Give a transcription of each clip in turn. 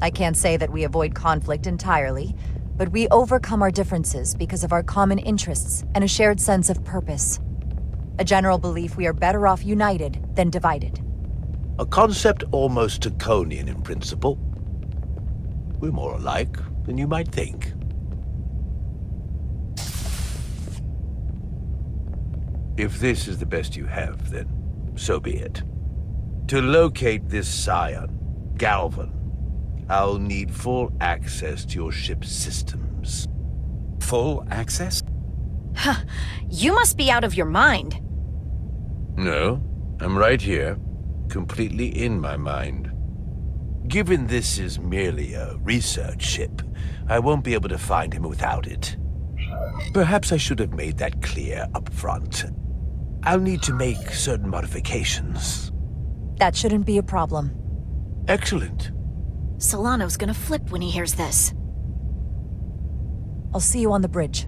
I can't say that we avoid conflict entirely, but we overcome our differences because of our common interests and a shared sense of purpose. A general belief we are better off united than divided. A concept almost Draconian in principle. We're more alike than you might think. If this is the best you have, then so be it. To locate this scion, Galvan, I'll need full access to your ship's systems. Full access? Huh. You must be out of your mind. No, I'm right here, completely in my mind. Given this is merely a research ship, I won't be able to find him without it. Perhaps I should have made that clear up front. I'll need to make certain modifications. That shouldn't be a problem. Excellent. Solano's gonna flip when he hears this. I'll see you on the bridge.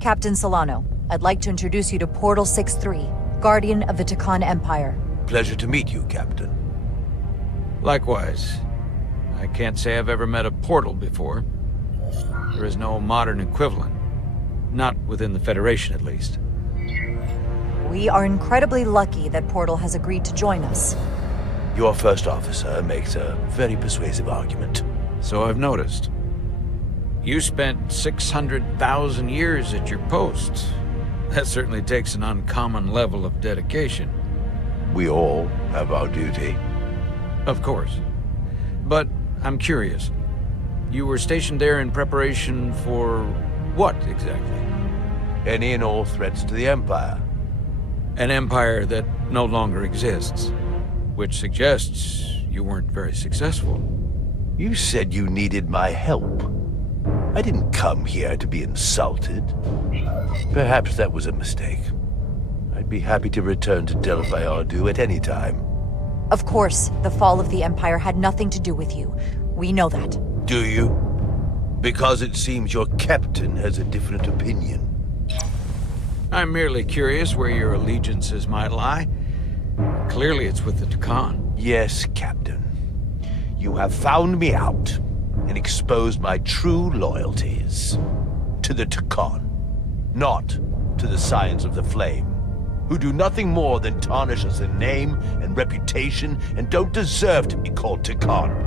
Captain Solano, I'd like to introduce you to Portal 6-3, Guardian of the Takan Empire. Pleasure to meet you, Captain. Likewise. I can't say I've ever met a portal before. There is no modern equivalent. Not within the Federation, at least. We are incredibly lucky that Portal has agreed to join us. Your first officer makes a very persuasive argument. So I've noticed. You spent 600,000 years at your post. That certainly takes an uncommon level of dedication. We all have our duty. Of course. But I'm curious. You were stationed there in preparation for what, exactly? Any and all threats to the Empire. An empire that no longer exists. Which suggests you weren't very successful. You said you needed my help. I didn't come here to be insulted. Perhaps that was a mistake. I'd be happy to return to Delphi Ardu at any time. Of course, the fall of the Empire had nothing to do with you. We know that. Do you? Because it seems your captain has a different opinion. I'm merely curious where your allegiances might lie. Clearly it's with the Takan. Yes, Captain. You have found me out and exposed my true loyalties. To the Takan, not to the Scions of the Flame, who do nothing more than tarnish us in name and reputation and don't deserve to be called Takan.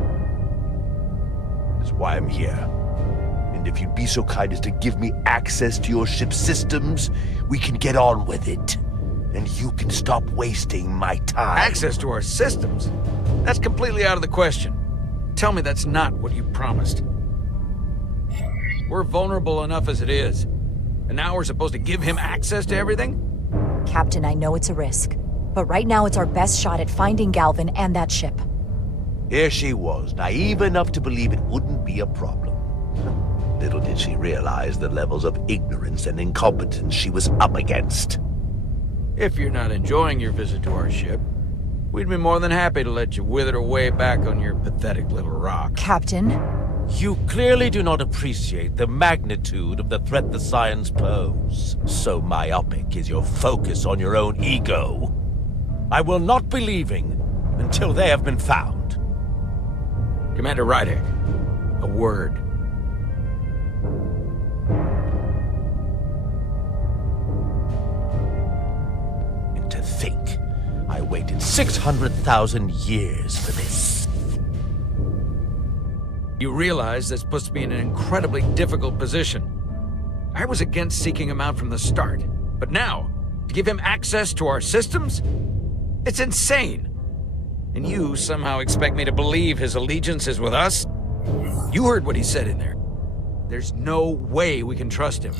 That's why I'm here. And if you'd be so kind as to give me access to your ship's systems, we can get on with it. And you can stop wasting my time. Access to our systems? That's completely out of the question. Tell me that's not what you promised. We're vulnerable enough as it is. And now we're supposed to give him access to everything? Captain, I know it's a risk. But right now it's our best shot at finding Galvan and that ship. Here she was, naive enough to believe it wouldn't be a problem. Little did she realize the levels of ignorance and incompetence she was up against. If you're not enjoying your visit to our ship, we'd be more than happy to let you wither away back on your pathetic little rock. Captain? You clearly do not appreciate the magnitude of the threat the Scions pose. So myopic is your focus on your own ego. I will not be leaving until they have been found. Commander Rydek, a word. And to think, I waited 600,000 years for this. You realize that's supposed to be in an incredibly difficult position. I was against seeking him out from the start, but now, to give him access to our systems? It's insane! And you somehow expect me to believe his allegiance is with us? You heard what he said in there. There's no way we can trust him.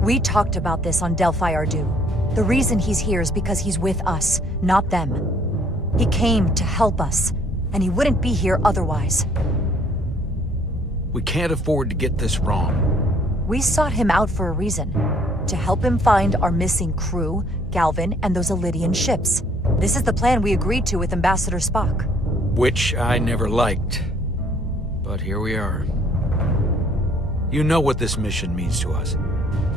We talked about this on Delphi Ardu. The reason he's here is because he's with us, not them. He came to help us, and he wouldn't be here otherwise. We can't afford to get this wrong. We sought him out for a reason. To help him find our missing crew, Galvan, and those Elydian ships. This is the plan we agreed to with Ambassador Spock. Which I never liked. But here we are. You know what this mission means to us.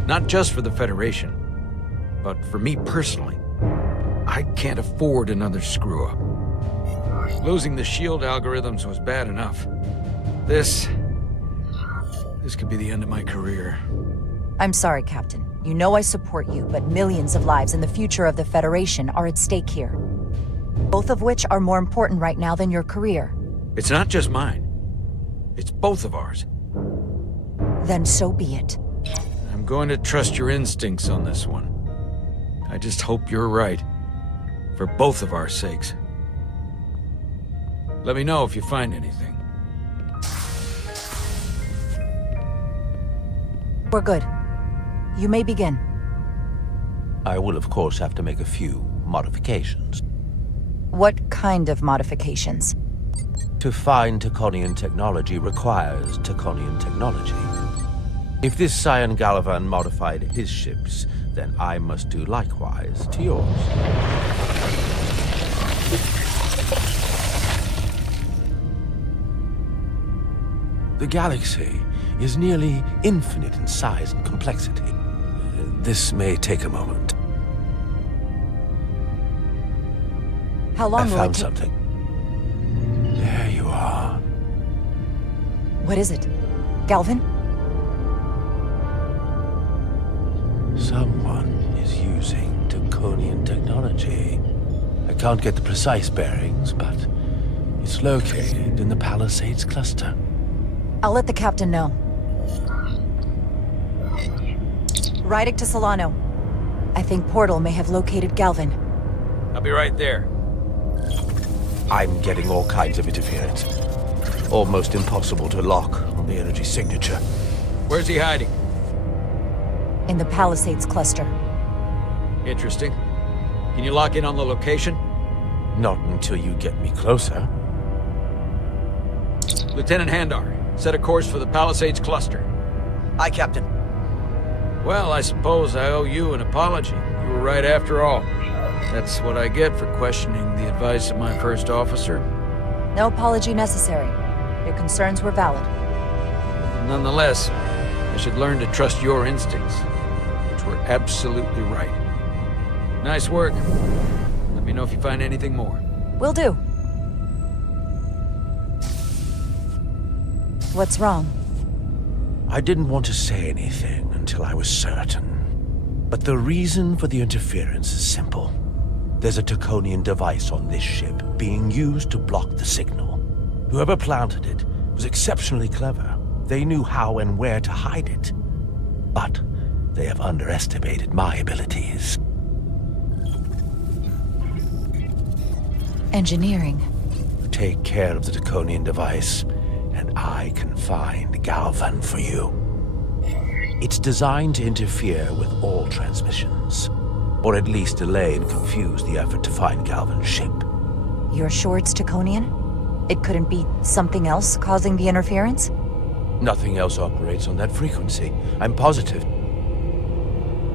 Not just for the Federation, but for me personally. I can't afford another screw-up. Losing the shield algorithms was bad enough. This could be the end of my career. I'm sorry, Captain. You know I support you, but millions of lives and the future of the Federation are at stake here. Both of which are more important right now than your career. It's not just mine. It's both of ours. Then so be it. I'm going to trust your instincts on this one. I just hope you're right. For both of our sakes. Let me know if you find anything. We're good. You may begin. I will, of course, have to make a few modifications. What kind of modifications? To find Taconian technology requires Taconian technology. If this Scion Galvan modified his ships, then I must do likewise to yours. The galaxy is nearly infinite in size and complexity. This may take a moment. How long I will it found take? something. There you are. What is it? Galvin? Someone is using Taconian technology. I can't get the precise bearings, but it's located in the Palisades cluster. I'll let the captain know. Rydick to Solano. I think Portal may have located Galvin. I'll be right there. I'm getting all kinds of interference. Almost impossible to lock on the energy signature. Where's he hiding? In the Palisades cluster. Interesting. Can you lock in on the location? Not until you get me closer. Lieutenant Handar, set a course for the Palisades cluster. Aye, Captain. Well, I suppose I owe you an apology. You were right after all. That's what I get for questioning the advice of my first officer. No apology necessary. Your concerns were valid. Nonetheless, I should learn to trust your instincts, which were absolutely right. Nice work. Let me know if you find anything more. Will do. What's wrong? I didn't want to say anything until I was certain. But the reason for the interference is simple. There's a Taconian device on this ship being used to block the signal. Whoever planted it was exceptionally clever. They knew how and where to hide it. But they have underestimated my abilities. Engineering. Take care of the Taconian device, and I can find Galvan for you. It's designed to interfere with all transmissions, or at least delay and confuse the effort to find Galvan's ship. You're sure it's Taconian? It couldn't be something else causing the interference? Nothing else operates on that frequency. I'm positive.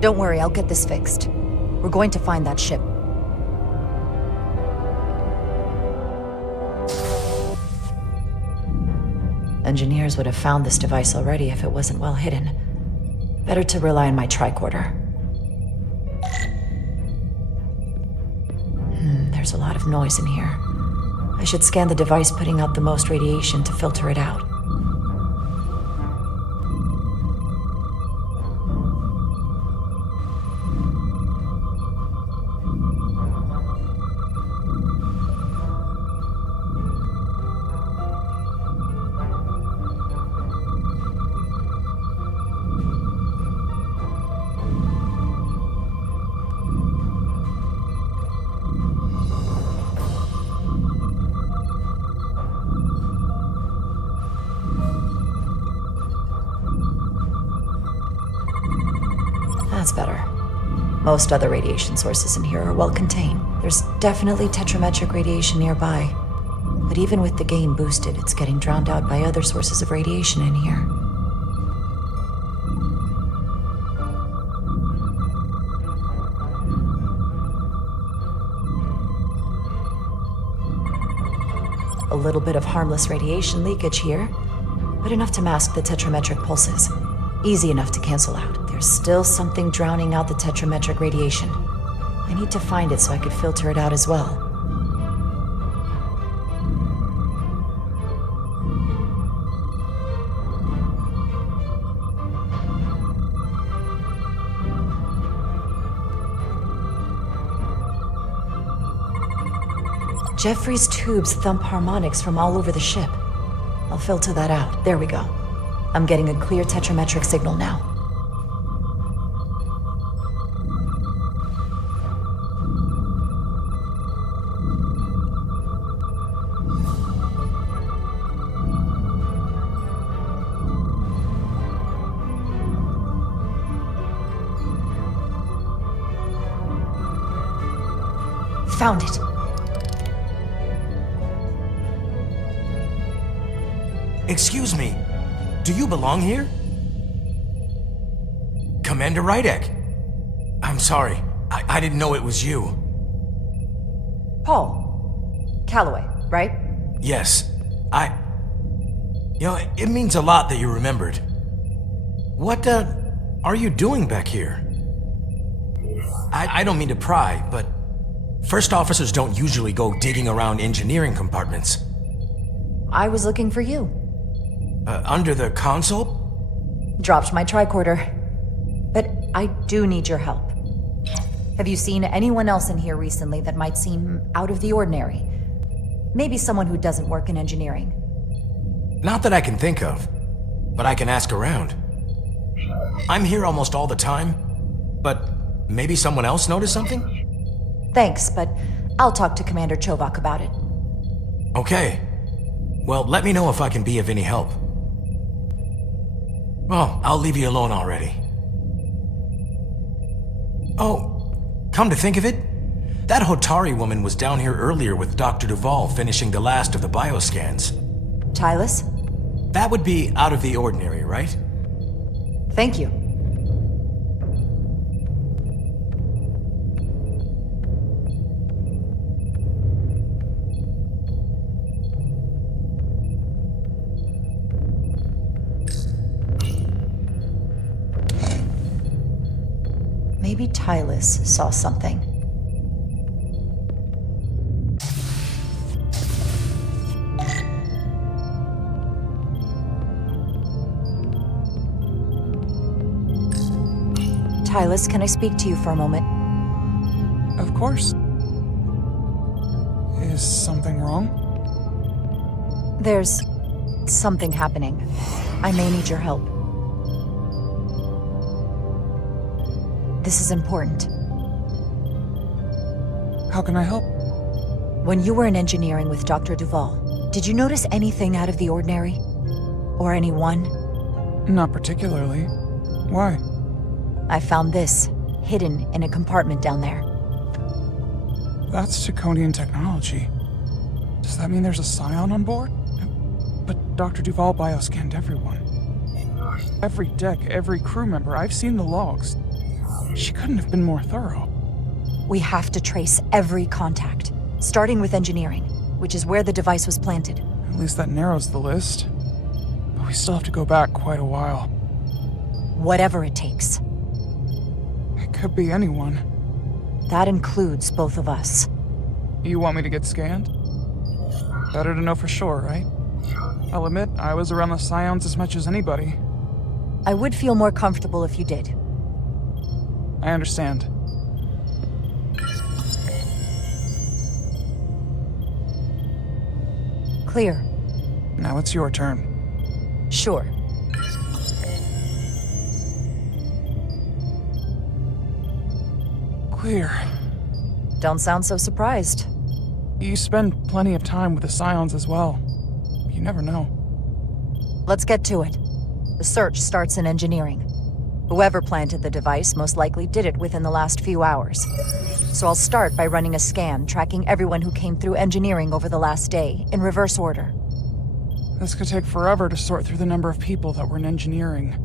Don't worry, I'll get this fixed. We're going to find that ship. Engineers would have found this device already if it wasn't well hidden. Better to rely on my tricorder. There's a lot of noise in here. I should scan the device putting out the most radiation to filter it out. That's better. Most other radiation sources in here are well contained. There's definitely tetrametric radiation nearby. But even with the gain boosted, it's getting drowned out by other sources of radiation in here. A little bit of harmless radiation leakage here, but enough to mask the tetrametric pulses. Easy enough to cancel out. There's still something drowning out the tetrametric radiation. I need to find it so I could filter it out as well. Jeffrey's tubes thump harmonics from all over the ship. I'll filter that out. There we go. I'm getting a clear tetrametric signal now. Found it. Excuse me, do you belong here? Commander Rydek. I'm sorry, I didn't know it was you. Paul. Calloway, right? Yes, it means a lot that you remembered. What, are you doing back here? I don't mean to pry, but first officers don't usually go digging around engineering compartments. I was looking for you. Under the console? Dropped my tricorder. But I do need your help. Have you seen anyone else in here recently that might seem out of the ordinary? Maybe someone who doesn't work in engineering. Not that I can think of, but I can ask around. I'm here almost all the time, but maybe someone else noticed something? Thanks, but I'll talk to Commander Chovak about it. Okay. Well, let me know if I can be of any help. Well, I'll leave you alone already. Oh, come to think of it, that Hotari woman was down here earlier with Dr. Duvall finishing the last of the bioscans. Tylus? That would be out of the ordinary, right? Thank you. Maybe Tylus saw something. Tylus, can I speak to you for a moment? Of course. Is something wrong? There's something happening. I may need your help. This is important. How can I help? When you were in engineering with Dr. Duvall, did you notice anything out of the ordinary? Or anyone? Not particularly. Why? I found this, hidden in a compartment down there. That's Draconian technology. Does that mean there's a Scion on board? But Dr. Duvall bioscanned everyone. Every deck, every crew member, I've seen the logs. She couldn't have been more thorough. We have to trace every contact, starting with engineering, which is where the device was planted. At least that narrows the list. But we still have to go back quite a while. Whatever it takes. It could be anyone. That includes both of us. You want me to get scanned? Better to know for sure, right? I'll admit, I was around the Scions as much as anybody. I would feel more comfortable if you did. I understand. Clear. Now it's your turn. Sure. Clear. Don't sound so surprised. You spend plenty of time with the Scions as well. You never know. Let's get to it. The search starts in engineering. Whoever planted the device most likely did it within the last few hours. So I'll start by running a scan, tracking everyone who came through engineering over the last day, in reverse order. This could take forever to sort through the number of people that were in engineering.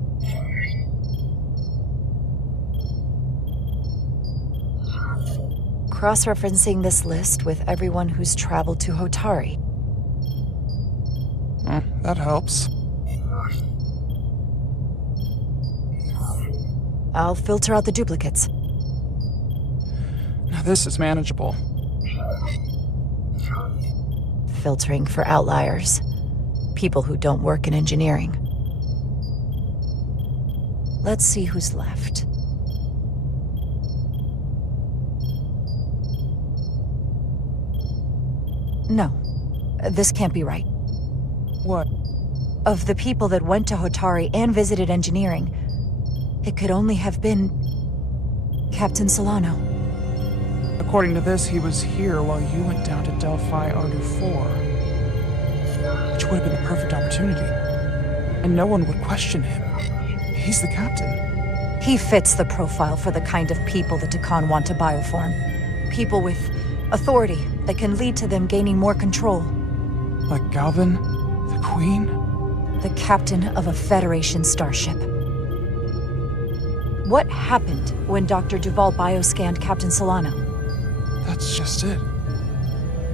Cross-referencing this list with everyone who's traveled to Hotari. That helps. I'll filter out the duplicates. Now this is manageable. Filtering for outliers. People who don't work in engineering. Let's see who's left. No. This can't be right. What? Of the people that went to Hotari and visited engineering, it could only have been Captain Solano. According to this, he was here while you went down to Delphi Ardu 4. Which would have been the perfect opportunity. And no one would question him. He's the captain. He fits the profile for the kind of people the Takan want to bioform. People with authority that can lead to them gaining more control. Like Galvin, the Queen. The captain of a Federation starship. What happened when Dr. Duval bioscanned Captain Solano? That's just it.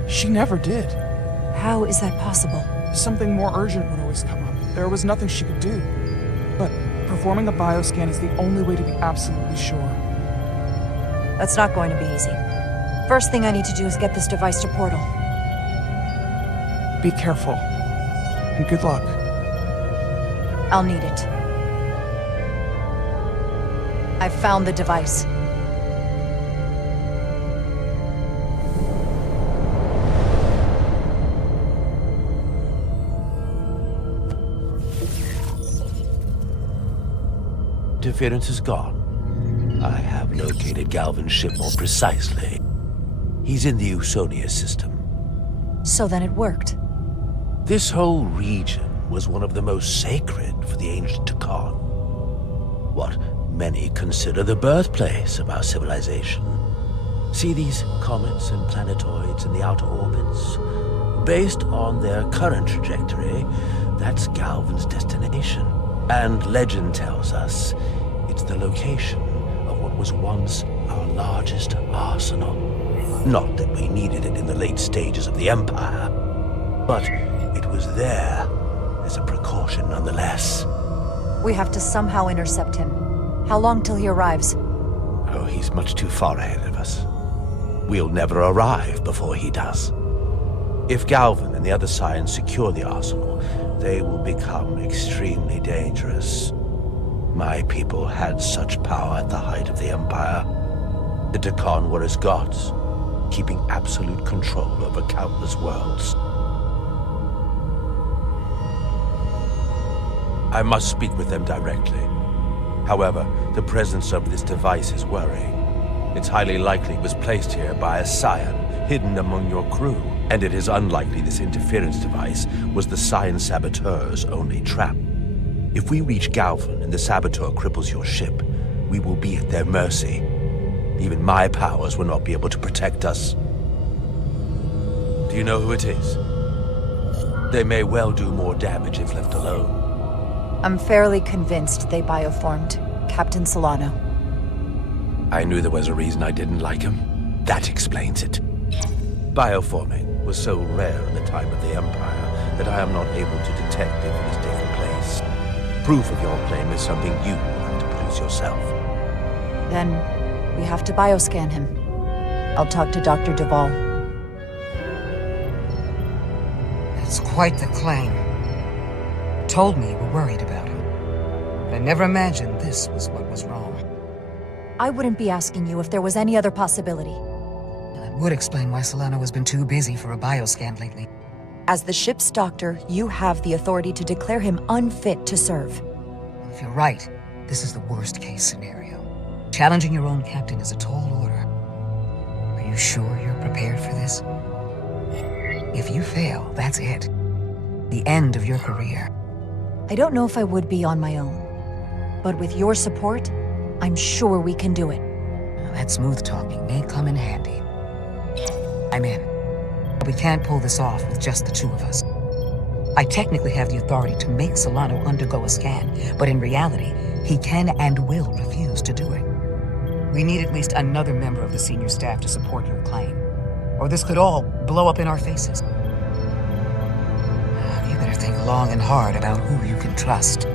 She never did. How is that possible? Something more urgent would always come up. There was nothing she could do. But performing a bioscan is the only way to be absolutely sure. That's not going to be easy. First thing I need to do is get this device to Portal. Be careful. And good luck. I'll need it. I've found the device. Interference is gone. I have located Galvin's ship more precisely. He's in the Usonia system. So then it worked. This whole region was one of the most sacred for the ancient Takan. What many consider the birthplace of our civilization. See these comets and planetoids in the outer orbits? Based on their current trajectory, that's Galvin's destination. And legend tells us it's the location of what was once our largest arsenal. Not that we needed it in the late stages of the Empire, but it was there as a precaution nonetheless. We have to somehow intercept him. How long till he arrives? Oh, he's much too far ahead of us. We'll never arrive before he does. If Galvin and the other Scions secure the arsenal, they will become extremely dangerous. My people had such power at the height of the Empire. The Takan were as gods, keeping absolute control over countless worlds. I must speak with them directly. However, the presence of this device is worrying. It's highly likely it was placed here by a Scion, hidden among your crew. And it is unlikely this interference device was the Scion Saboteur's only trap. If we reach Galvin and the Saboteur cripples your ship, we will be at their mercy. Even my powers will not be able to protect us. Do you know who it is? They may well do more damage if left alone. I'm fairly convinced they bioformed Captain Solano. I knew there was a reason I didn't like him. That explains it. Bioforming was so rare in the time of the Empire that I am not able to detect if it has taken place. Proof of your claim is something you will have to produce yourself. Then we have to bioscan him. I'll talk to Dr. Duval. That's quite the claim. Told me you were worried about him. But I never imagined this was what was wrong. I wouldn't be asking you if there was any other possibility. That would explain why Solano has been too busy for a bioscan lately. As the ship's doctor, you have the authority to declare him unfit to serve. Well, if you're right, this is the worst-case scenario. Challenging your own captain is a tall order. Are you sure you're prepared for this? If you fail, that's it. The end of your career. I don't know if I would be on my own. But with your support, I'm sure we can do it. Well, that smooth talking may come in handy. I'm in. But we can't pull this off with just the two of us. I technically have the authority to make Solano undergo a scan, but in reality, he can and will refuse to do it. We need at least another member of the senior staff to support your claim, or this could all blow up in our faces. You better think long and hard about who you can trust.